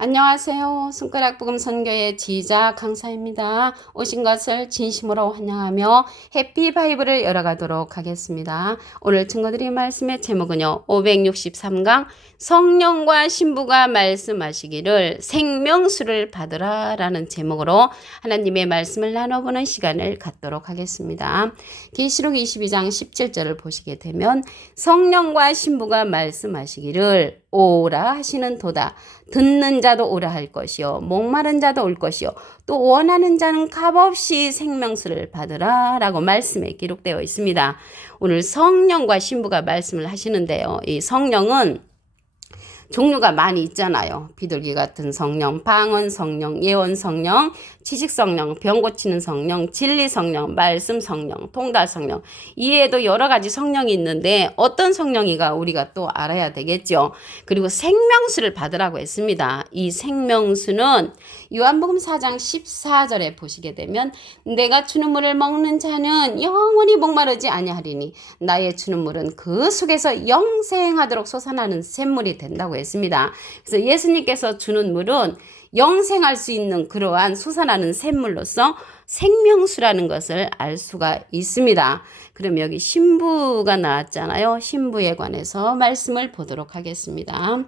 안녕하세요. 손가락 복음 선교의 지휘자 강사입니다. 오신 것을 진심으로 환영하며 해피 바이블을 열어가도록 하겠습니다. 오늘 증거드릴 말씀의 제목은요. 563강 성령과 신부가 말씀하시기를 생명수를 받으라 라는 제목으로 하나님의 말씀을 나눠보는 시간을 갖도록 하겠습니다. 계시록 22장 17절을 보시게 되면 성령과 신부가 말씀하시기를 오라 하시는 도다. 듣는 자도 오라 할 것이요 목마른 자도 올 것이요 또 원하는 자는 값없이 생명수를 받으라 라고 말씀에 기록되어 있습니다. 오늘 성령과 신부가 말씀을 하시는데요. 이 성령은 종류가 많이 있잖아요. 비둘기 같은 성령, 방언 성령, 예언 성령, 지식 성령, 병 고치는 성령, 진리 성령, 말씀 성령, 통달 성령. 이외에도 여러 가지 성령이 있는데 어떤 성령이가 우리가 또 알아야 되겠죠. 그리고 생명수를 받으라고 했습니다. 이 생명수는 요한복음 4장 14절에 보시게 되면 내가 주는 물을 먹는 자는 영원히 목마르지 아니하리니 나의 주는 물은 그 속에서 영생하도록 솟아나는 샘물이 된다고 했습니다. 그래서 예수님께서 주는 물은 영생할 수 있는 그러한 솟아나는 샘물로서 생명수라는 것을 알 수가 있습니다. 그럼 여기 신부가 나왔잖아요. 신부에 관해서 말씀을 보도록 하겠습니다.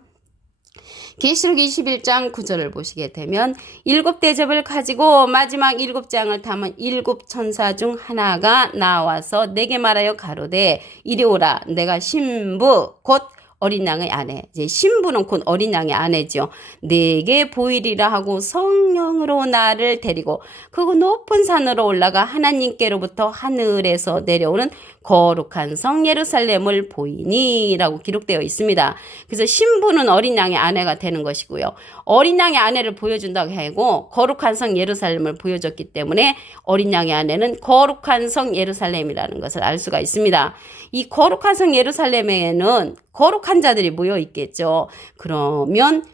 계시록 21장 9절을 보시게 되면 일곱 대접을 가지고 마지막 일곱 장을 담은 일곱 천사 중 하나가 나와서 내게 말하여 가로되 이리 오라. 내가 신부 곧 어린 양의 아내. 이제 신부는 곧 어린 양의 아내죠. 내게 보이리라 하고 성령으로 나를 데리고 그 높은 산으로 올라가 하나님께로부터 하늘에서 내려오는 거룩한 성 예루살렘을 보이니 라고 기록되어 있습니다. 그래서 신부는 어린 양의 아내가 되는 것이고요. 어린 양의 아내를 보여준다고 하고 거룩한 성 예루살렘을 보여줬기 때문에 어린 양의 아내는 거룩한 성 예루살렘이라는 것을 알 수가 있습니다. 이 거룩한 성 예루살렘에는 거룩한 자들이 모여 있겠죠. 그러면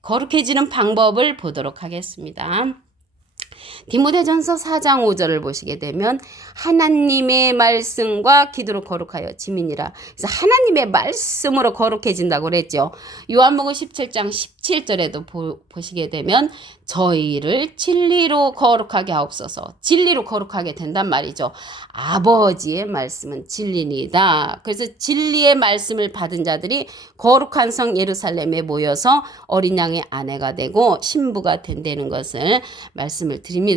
거룩해지는 방법을 보도록 하겠습니다. 디모데전서 4장 5절을 보시게 되면 하나님의 말씀과 기도로 거룩하여 지민이라. 그래서 하나님의 말씀으로 거룩해진다고 그랬죠. 요한복음 17장 17절에도 보시게 되면 저희를 진리로 거룩하게 하옵소서. 진리로 거룩하게 된단 말이죠. 아버지의 말씀은 진리니다. 그래서 진리의 말씀을 받은 자들이 거룩한 성 예루살렘에 모여서 어린 양의 아내가 되고 신부가 된다는 것을 말씀을 드립니다.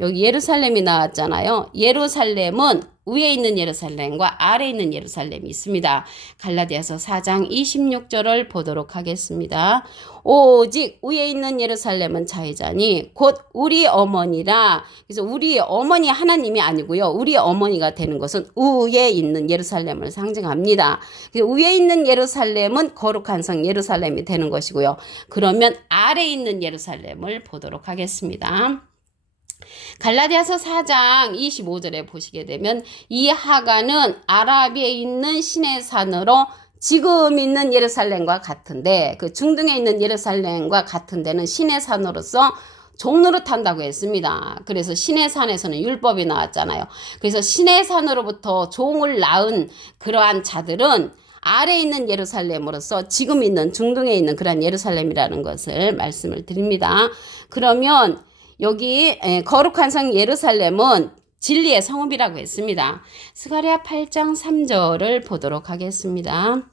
여기 예루살렘이 나왔잖아요. 예루살렘은 위에 있는 예루살렘과 아래에 있는 예루살렘이 있습니다. 갈라디아서 4장 26절을 보도록 하겠습니다. 오직 위에 있는 예루살렘은 자유자니 곧 우리 어머니라. 그래서 우리 어머니 하나님이 아니고요. 우리 어머니가 되는 것은 위에 있는 예루살렘을 상징합니다. 위에 있는 예루살렘은 거룩한 성 예루살렘이 되는 것이고요. 그러면 아래에 있는 예루살렘을 보도록 하겠습니다. 갈라디아서 4장 25절에 보시게 되면 이 하가는 아라비에 있는 시내 산으로 지금 있는 예루살렘과 같은데 그 중동에 있는 예루살렘과 같은 데는 시내 산으로서 종로를 탄다고 했습니다. 그래서 시내산에서는 율법이 나왔잖아요. 그래서 시내산으로부터 종을 낳은 그러한 자들은 아래에 있는 예루살렘으로서 지금 있는 중동에 있는 그러한 예루살렘이라는 것을 말씀을 드립니다. 그러면 여기 거룩한 성 예루살렘은 진리의 성읍이라고 했습니다. 스가랴 8장 3절을 보도록 하겠습니다.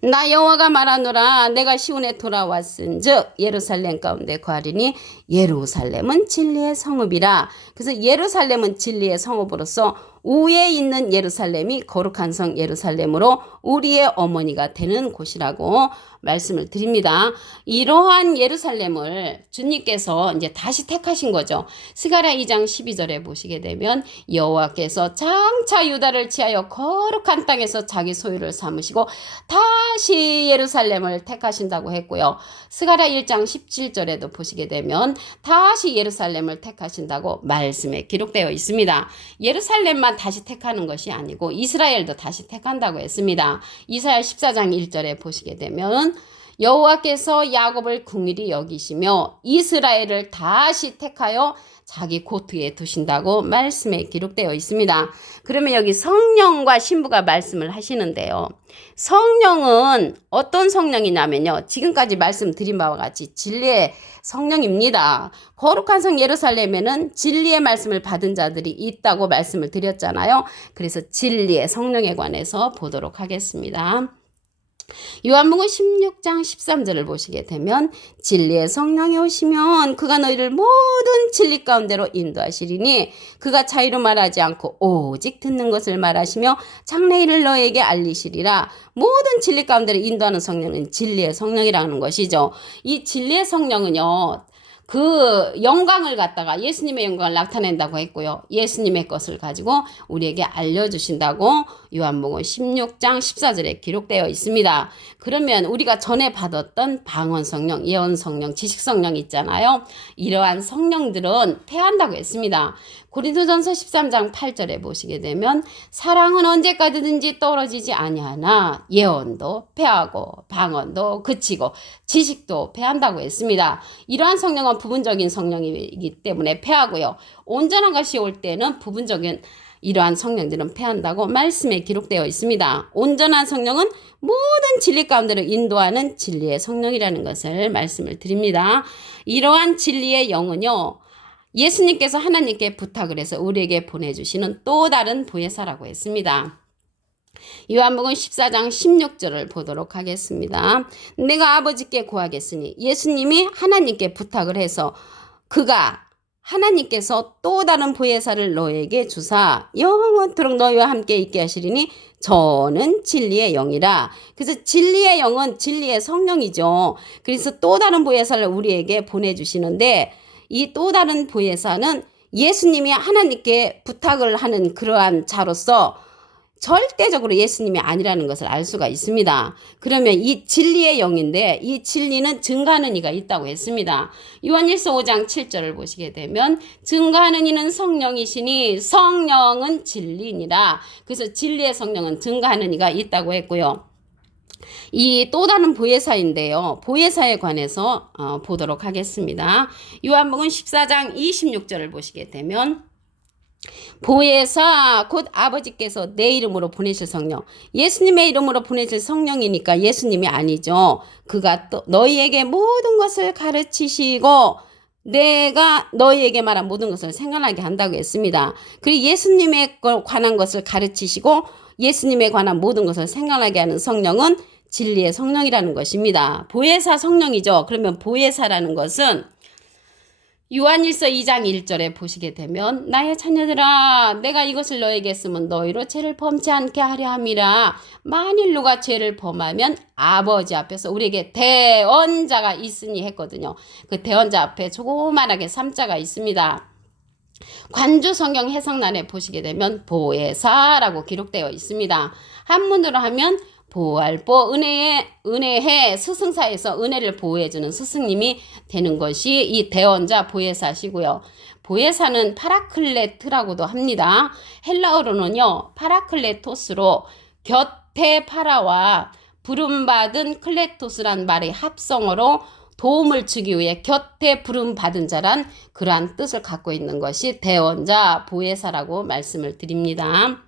나 여호와가 말하노라 내가 시온에 돌아왔은즉 예루살렘 가운데 거하리니 예루살렘은 진리의 성읍이라. 그래서 예루살렘은 진리의 성읍으로서 위에 있는 예루살렘이 거룩한 성 예루살렘으로 우리의 어머니가 되는 곳이라고 말씀을 드립니다. 이러한 예루살렘을 주님께서 이제 다시 택하신 거죠. 스가랴 2장 12절에 보시게 되면 여호와께서 장차 유다를 취하여 거룩한 땅에서 자기 소유를 삼으시고 다시 예루살렘을 택하신다고 했고요. 스가랴 1장 17절에도 보시게 되면 다시 예루살렘을 택하신다고 말씀에 기록되어 있습니다. 예루살렘만 다시 택하는 것이 아니고 이스라엘도 다시 택한다고 했습니다. 이사야 14장 1절에 보시게 되면 여호와께서 야곱을 긍휼히 여기시며 이스라엘을 다시 택하여 자기 고토에 두신다고 말씀에 기록되어 있습니다. 그러면 여기 성령과 신부가 말씀을 하시는데요. 성령은 어떤 성령이냐면요. 지금까지 말씀드린 바와 같이 진리의 성령입니다. 거룩한 성 예루살렘에는 진리의 말씀을 받은 자들이 있다고 말씀을 드렸잖아요. 그래서 진리의 성령에 관해서 보도록 하겠습니다. 요한복음 16장 13절을 보시게 되면 진리의 성령이 오시면 그가 너희를 모든 진리 가운데로 인도하시리니 그가 자유로 말하지 않고 오직 듣는 것을 말하시며 장래일을 너희에게 알리시리라. 모든 진리 가운데로 인도하는 성령은 진리의 성령이라는 것이죠. 이 진리의 성령은요. 그 영광을 갖다가 예수님의 영광을 나타낸다고 했고요. 예수님의 것을 가지고 우리에게 알려주신다고 요한복음 16장 14절에 기록되어 있습니다. 그러면 우리가 전에 받았던 방언 성령, 예언 성령, 지식 성령 있잖아요. 이러한 성령들은 패한다고 했습니다. 고린도전서 13장 8절에 보시게 되면 사랑은 언제까지든지 떨어지지 아니하나 예언도 패하고 방언도 그치고 지식도 패한다고 했습니다. 이러한 성령은 부분적인 성령이기 때문에 패하고요. 온전한 것이 올 때는 부분적인 이러한 성령들은 패한다고 말씀에 기록되어 있습니다. 온전한 성령은 모든 진리 가운데로 인도하는 진리의 성령이라는 것을 말씀을 드립니다. 이러한 진리의 영은요. 예수님께서 하나님께 부탁을 해서 우리에게 보내주시는 또 다른 보혜사라고 했습니다. 요한복음 14장 16절을 보도록 하겠습니다. 내가 아버지께 구하겠으니 예수님이 하나님께 부탁을 해서 하나님께서 또 다른 보혜사를 너에게 주사 영원토록 너희와 함께 있게 하시리니 저는 진리의 영이라. 그래서 진리의 영은 진리의 성령이죠. 그래서 또 다른 보혜사를 우리에게 보내주시는데 이 또 다른 보혜사는 예수님이 하나님께 부탁을 하는 그러한 자로서 절대적으로 예수님이 아니라는 것을 알 수가 있습니다. 그러면 이 진리의 영인데 이 진리는 증거하는 이가 있다고 했습니다. 요한일서 5장 7절을 보시게 되면 증거하는 이는 성령이시니 성령은 진리니라. 그래서 진리의 성령은 증거하는 이가 있다고 했고요. 이 또 다른 보혜사인데요. 보혜사에 관해서 보도록 하겠습니다. 요한복음 14장 26절을 보시게 되면 보혜사 곧 아버지께서 내 이름으로 보내실 성령. 예수님의 이름으로 보내실 성령이니까 예수님이 아니죠. 그가 또 너희에게 모든 것을 가르치시고 내가 너희에게 말한 모든 것을 생각나게 한다고 했습니다. 그리고 예수님에 관한 것을 가르치시고 예수님에 관한 모든 것을 생각나게 하는 성령은 진리의 성령이라는 것입니다. 보혜사 성령이죠. 그러면 보혜사라는 것은 요한일서 2장 1절에 보시게 되면 나의 자녀들아 내가 이것을 너에게 쓰면 너희로 죄를 범치 않게 하려 함이라. 만일 누가 죄를 범하면 아버지 앞에서 우리에게 대언자가 있으니 했거든요. 그 대언자 앞에 조그만하게 3자가 있습니다. 관주 성경 해석란에 보시게 되면 보혜사라고 기록되어 있습니다. 한문으로 하면 보활보 은혜해 스승사에서 은혜를 보호해주는 스승님이 되는 것이 이 대언자 보혜사시고요. 보혜사는 파라클레트라고도 합니다. 헬라어로는요. 파라클레토스로 곁에 파라와 부름받은 클레토스란 말의 합성어로 도움을 주기 위해 곁에 부름받은 자란 그러한 뜻을 갖고 있는 것이 대언자 보혜사라고 말씀을 드립니다.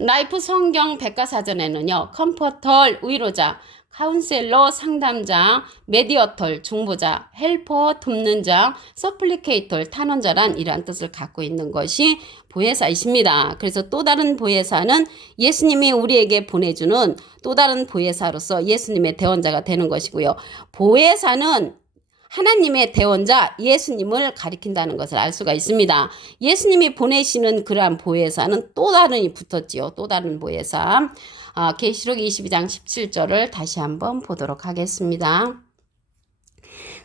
라이프 성경 백과사전에는요. 컴포터 위로자, 카운셀러 상담자, 메디어털 중보자, 헬퍼 돕는 자, 서플리케이터 탄원자란 이러한 뜻을 갖고 있는 것이 보혜사이십니다. 그래서 또 다른 보혜사는 예수님이 우리에게 보내주는 또 다른 보혜사로서 예수님의 대언자가 되는 것이고요. 보혜사는 하나님의 대언자 예수님을 가리킨다는 것을 알 수가 있습니다. 예수님이 보내시는 그러한 보혜사는 또 다른이 붙었지요. 또 다른 보혜사. 계시록 22장 17절을 다시 한번 보도록 하겠습니다.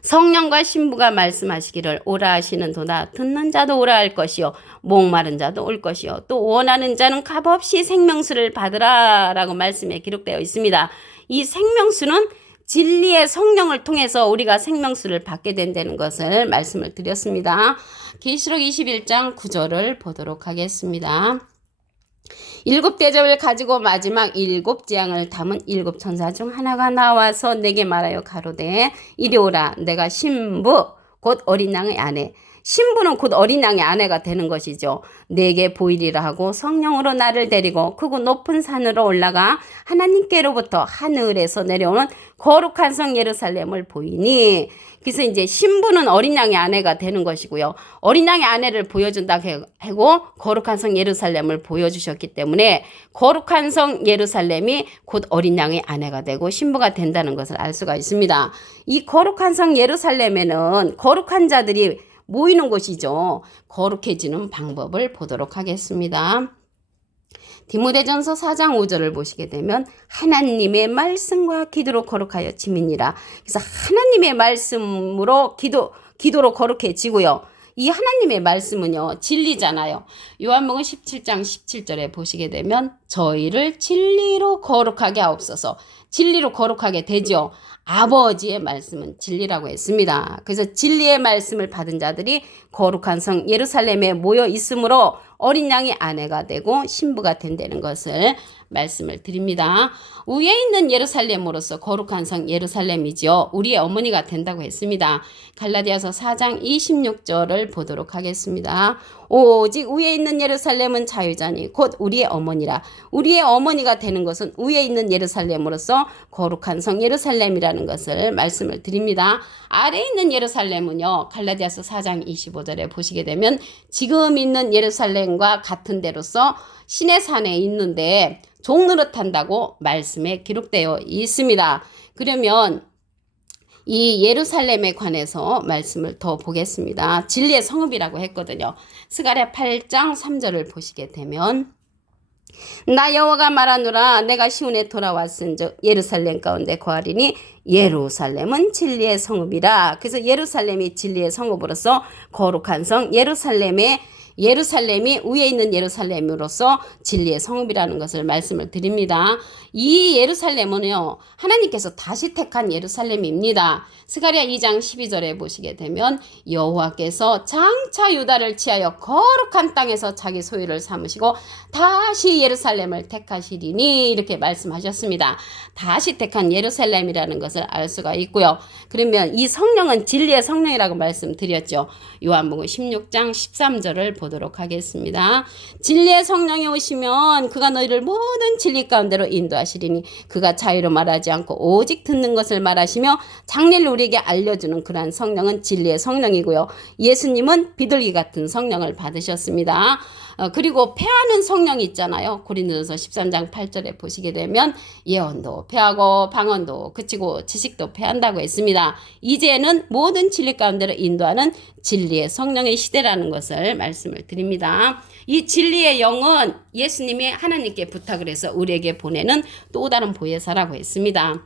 성령과 신부가 말씀하시기를 오라 하시는 도다. 듣는 자도 오라 할 것이요 목마른 자도 올 것이요 또 원하는 자는 값없이 생명수를 받으라 라고 말씀에 기록되어 있습니다. 이 생명수는 진리의 성령을 통해서 우리가 생명수를 받게 된다는 것을 말씀을 드렸습니다. 계시록 21장 9절을 보도록 하겠습니다. 일곱 대접을 가지고 마지막 일곱 재앙을 담은 일곱 천사 중 하나가 나와서 내게 말하여 가로되 이리 오라. 내가 신부 곧 어린 양의 아내. 신부는 곧 어린 양의 아내가 되는 것이죠. 내게 보이리라 하고 성령으로 나를 데리고 크고 높은 산으로 올라가 하나님께로부터 하늘에서 내려오는 거룩한 성 예루살렘을 보이니. 그래서 이제 신부는 어린 양의 아내가 되는 것이고요. 어린 양의 아내를 보여준다 하고 거룩한 성 예루살렘을 보여주셨기 때문에 거룩한 성 예루살렘이 곧 어린 양의 아내가 되고 신부가 된다는 것을 알 수가 있습니다. 이 거룩한 성 예루살렘에는 거룩한 자들이 모이는 곳이죠. 거룩해지는 방법을 보도록 하겠습니다. 디모데전서 4장 5절을 보시게 되면 하나님의 말씀과 기도로 거룩하여 지민이라. 그래서 하나님의 말씀으로 기도로 거룩해지고요. 이 하나님의 말씀은요, 진리잖아요. 요한복음 17장 17절에 보시게 되면 저희를 진리로 거룩하게 하옵소서. 진리로 거룩하게 되죠. 아버지의 말씀은 진리라고 했습니다. 그래서 진리의 말씀을 받은 자들이 거룩한 성 예루살렘에 모여 있으므로 어린 양의 아내가 되고 신부가 된다는 것을 말씀을 드립니다. 위에 있는 예루살렘으로서 거룩한 성 예루살렘이죠. 우리의 어머니가 된다고 했습니다. 갈라디아서 4장 26절을 보도록 하겠습니다. 오직 위에 있는 예루살렘은 자유자니 곧 우리의 어머니라. 우리의 어머니가 되는 것은 위에 있는 예루살렘으로서 거룩한 성 예루살렘이라는 것을 말씀을 드립니다. 아래에 있는 예루살렘은요, 갈라디아서 4장 25절에 보시게 되면 지금 있는 예루살렘과 같은 데로서 신의 산에 있는데 종노릇한다고 말씀에 기록되어 있습니다. 그러면 이 예루살렘에 관해서 말씀을 더 보겠습니다. 진리의 성읍이라고 했거든요. 스가랴 8장 3절을 보시게 되면 나 여호와가 말하노라. 내가 시온에 돌아왔은즉 예루살렘 가운데 거하리니 예루살렘은 진리의 성읍이라. 그래서 예루살렘이 진리의 성읍으로서 거룩한 성 예루살렘이 위에 있는 예루살렘으로서 진리의 성읍이라는 것을 말씀을 드립니다. 이 예루살렘은요, 하나님께서 다시 택한 예루살렘입니다. 스가랴 2장 12절에 보시게 되면 여호와께서 장차 유다를 취하여 거룩한 땅에서 자기 소유를 삼으시고 다시 예루살렘을 택하시리니 이렇게 말씀하셨습니다. 다시 택한 예루살렘이라는 것을 알 수가 있고요. 그러면 이 성령은 진리의 성령이라고 말씀드렸죠. 요한복음 16장 13절을 보도록 하겠습니다. 진리의 성령이 오시면 그가 너희를 모든 진리 가운데로 인도하시리니 그가 자유로 말하지 않고 오직 듣는 것을 말하시며 장래를 우리에게 알려주는 그러한 성령은 진리의 성령이고요. 예수님은 비둘기 같은 성령을 받으셨습니다. 그리고 패하는 성령이 있잖아요. 고린도전서 13장 8절에 보시게 되면 예언도 패하고 방언도 그치고 지식도 패한다고 했습니다. 이제는 모든 진리 가운데로 인도하는 진리의 성령의 시대라는 것을 말씀을 드립니다. 이 진리의 영은 예수님이 하나님께 부탁을 해서 우리에게 보내는 또 다른 보혜사라고 했습니다.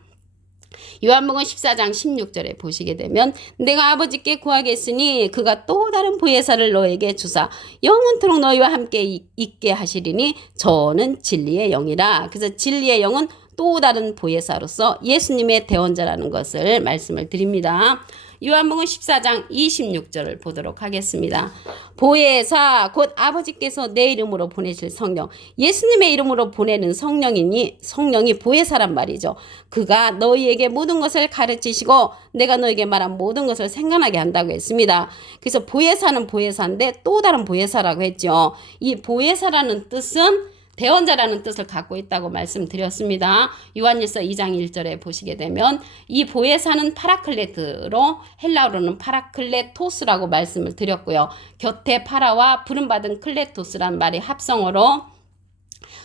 요한복음 14장 16절에 보시게 되면 내가 아버지께 구하겠으니 그가 또 다른 보혜사를 너에게 주사 영원토록 너희와 함께 있게 하시리니 저는 진리의 영이라. 그래서 진리의 영은 또 다른 보혜사로서 예수님의 대원자라는 것을 말씀을 드립니다. 요한복음 14장 26절을 보도록 하겠습니다. 보혜사 곧 아버지께서 내 이름으로 보내실 성령, 예수님의 이름으로 보내는 성령이 보혜사란 말이죠. 그가 너희에게 모든 것을 가르치시고 내가 너에게 말한 모든 것을 생각나게 한다고 했습니다. 그래서 보혜사는 보혜사인데 또 다른 보혜사라고 했죠. 이 보혜사라는 뜻은 대원자라는 뜻을 갖고 있다고 말씀드렸습니다. 요한일서 2장 1절에 보시게 되면 이 보혜사는 파라클레트로 헬라어로는 파라클레토스라고 말씀을 드렸고요. 곁에 파라와 부름받은 클레토스란 말이 합성어로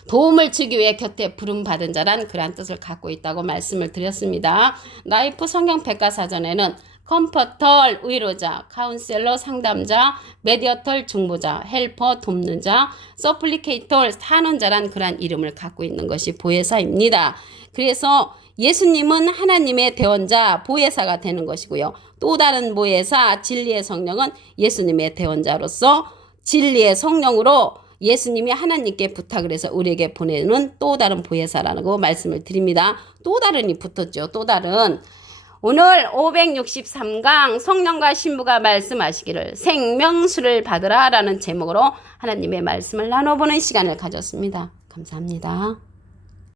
도움을 주기 위해 곁에 부름받은 자란 그러한 뜻을 갖고 있다고 말씀을 드렸습니다. 라이프 성경 백과사전에는 컴포터 위로자, 카운셀러 상담자, 메디어털 중보자, 헬퍼 돕는 자, 서플리케이터 탄원자란 그러한 이름을 갖고 있는 것이 보혜사입니다. 그래서 예수님은 하나님의 대원자, 보혜사가 되는 것이고요. 또 다른 보혜사, 진리의 성령은 예수님의 대원자로서 진리의 성령으로 예수님이 하나님께 부탁을 해서 우리에게 보내는 또 다른 보혜사라고 말씀을 드립니다. 또 다른이 붙었죠. 또 다른. 오늘 563강 성령과 신부가 말씀하시기를 생명수를 받으라 라는 제목으로 하나님의 말씀을 나눠보는 시간을 가졌습니다. 감사합니다.